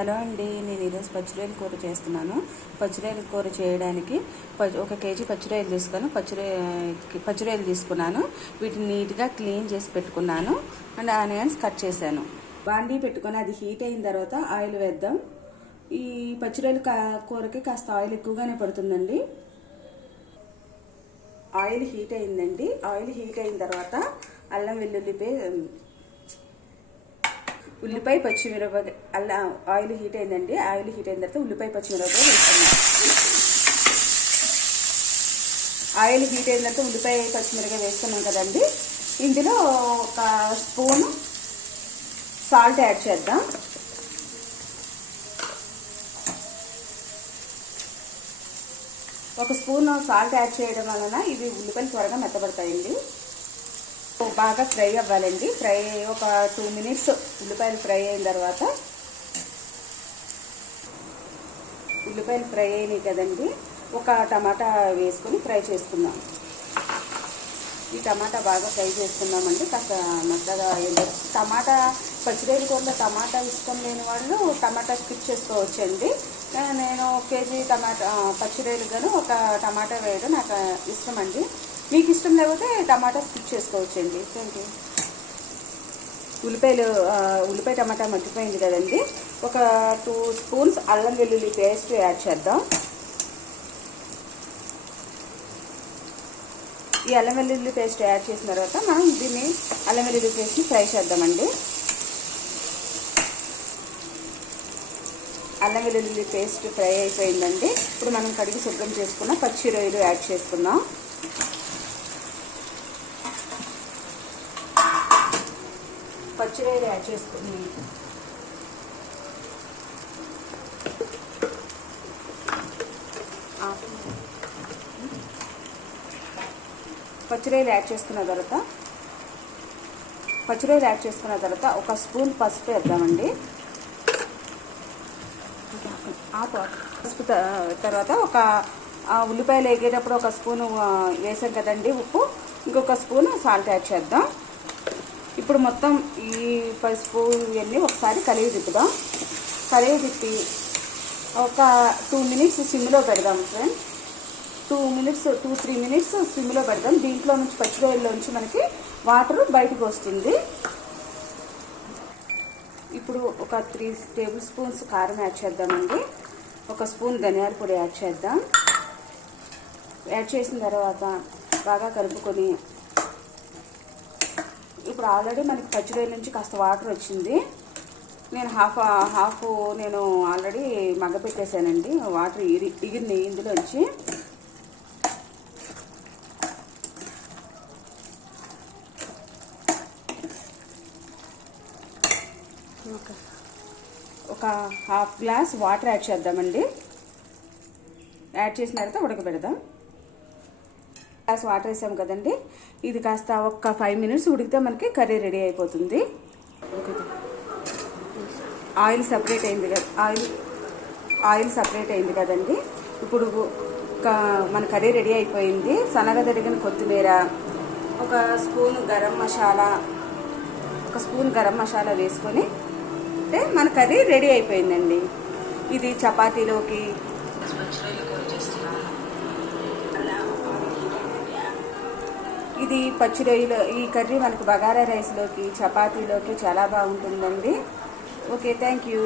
Hello అండి నేను ఈరోజు పచ్చిరొయ్యల కూర చేస్తున్నాను. పచ్చిరొయ్యల కూర చేయడానికి ప- ఒక కేజీ పచ్చిరొయ్యలు తీసుకొని పచ్చిరొ పచ్చిరొయ్యలు తీసుకున్నాను. వీటిని నీట్గా క్లీన్ చేసి పెట్టుకున్నాను. అండ్ ఆనియన్స్ కట్ చేశాను. బాండీ పెట్టుకొని అది హీట్ అయిన తర్వాత ఆయిల్ వేద్దాం. ఈ పచ్చిరొయ్యల కా- కూరకి కాస్త ఆయిల్ ఎక్కువగానే పడుతుందండి. ఆయిల్ హీట్ అయిందండి. ఆయిల్ హీట్ అయిన తర్వాత అల్లం వెల్లుల్లి పే ఉల్లిపాయ పచ్చిమిరపకాయ అల్ల ఆయిల్ హీట్ అయిందండి. ఆయిల్ హీట్ అయిన తర్వాత ఉల్లిపాయ పచ్చిమిరపకాయ వేసుకున్నాం. ఆయిల్ హీట్ అయిన తర్వాత ఉల్లిపాయ పచ్చిమిరపకాయ వేసుకున్నాం కదండి. ఇందులో ఒక స్పూన్ సాల్ట్ యాడ్ చేద్దాం. ఒక స్పూన్ సాల్ట్ యాడ్ చేయడం వలన ఇవి ఉల్లిపాయలు త్వరగా మెత్తబడతాయండి. బాగా ఫ్రై అవ్వాలండి. ఫ్రై ఒక టూ మినిట్స్ ఉల్లిపాయలు ఫ్రై అయిన తర్వాత ఉల్లిపాయలు ఫ్రై అయినాయి కదండి. ఒక టమాటా వేసుకొని ఫ్రై చేసుకుందాం. ఈ టమాటా బాగా ఫ్రై చేసుకుందామండి కాస్త మెత్తగా టమాటా పచ్చిరేలు కూరలో టమాటా ఇష్టం లేని వాళ్ళు టమాటా స్కిప్ చేసుకోవచ్చండి. నేను ఒక కేజీ టమాటా ఆ, పచ్చిరేలు గాను ఒక టమాటా వేయడం నాకు ఇష్టం అండి మీకు ఇష్టం లేకపోతే టమాటా స్కిప్ చేసుకోవచ్చండి. థ్యాంక్ ఉల్లిపాయలు ఉల్లిపాయ టమాటా మర్చిపోయింది కదండి. ఒక టూ స్పూన్స్ అల్లం వెల్లుల్లి పేస్ట్ యాడ్ చేద్దాం. ఈ అల్లం వెల్లుల్లి పేస్ట్ యాడ్ చేసిన తర్వాత మనం దీన్ని అల్లం వెల్లుల్లి పేస్ట్ని ఫ్రై చేద్దామండి. అల్లం వెల్లుల్లి పేస్ట్ ఫ్రై అయిపోయిందండి. ఇప్పుడు మనం కడిగి శుభ్రం చేసుకున్న పచ్చి రొయ్యలు యాడ్ చేసుకుందాం. పచ్చి యాడ్ చేసుకుని పచ్చిరేలు యాడ్ చేసుకున్న తర్వాత పచ్చిరేలు యాడ్ చేసుకున్న తర్వాత ఒక స్పూన్ పసుపు వేద్దామండి. ఆ పసుపు త- తర్వాత ఒక ఉల్లిపాయలు వేగేటప్పుడు ఒక స్పూను వేసాం కదండి ఉప్పు. ఇంకొక స్పూన్ సాల్ట్ యాడ్ చేద్దాం. ఇప్పుడు మొత్తం ఈ పసుపు ఇవన్నీ ఒకసారి కలిగి తిప్పుదాం కలిగి తిప్పి ఒక టూ మినిట్స్ సిమ్లో పెడదాం friends two minutes two three minutes సిమ్లో పెడదాం. దీంట్లో నుంచి పచ్చిరొయ్యల్లో నుంచి మనకి వాటర్ బయటకు వస్తుంది. ఇప్పుడు ఒక త్రీ టేబుల్ స్పూన్స్ కారం యాడ్ చేద్దామండి. ఒక స్పూన్ ధనియాల పొడి యాడ్ చేద్దాం. యాడ్ చేసిన తర్వాత బాగా కలుపుకొని ఇప్పుడు ఆల్రెడీ మనకి పచ్చిరొయ్యల నుంచి కాస్త వాటర్ వచ్చింది. నేను హాఫ్ హాఫ్ నేను ఆల్రెడీ మగ్గ పెట్టేశానండి వాటర్ ఇరి ఇగిరినాయి ఇందులోంచి. ఒక హాఫ్ గ్లాస్ వాటర్ యాడ్ చేద్దామండి. యాడ్ చేసిన తర్వాత ఉడకబెడదాం. గ్లాస్ వాటర్ వేసాం కదండి. ఇది కాస్త ఒక్క ఫైవ్ మినిట్స్ ఉడికితే మనకి కర్రీ రెడీ అయిపోతుంది. ఆయిల్ సపరేట్ అయింది కదా ఆయిల్ ఆయిల్ సపరేట్ అయింది కదండి. ఇప్పుడు మన కర్రీ రెడీ అయిపోయింది. సన్నగా తరిగిన కొత్తిమీర ఒక స్పూన్ గరం మసాలా ఒక స్పూన్ గరం మసాలా వేసుకొని అంటే మన కర్రీ రెడీ అయిపోయిందండి. ఇది చపాతీలోకి ఇది పచ్చి రొయ్యలు ఈ కర్రీ మనకు బగారా రైస్లోకి చపాతీలోకి చాలా బాగుంటుందండి. Okay thank you.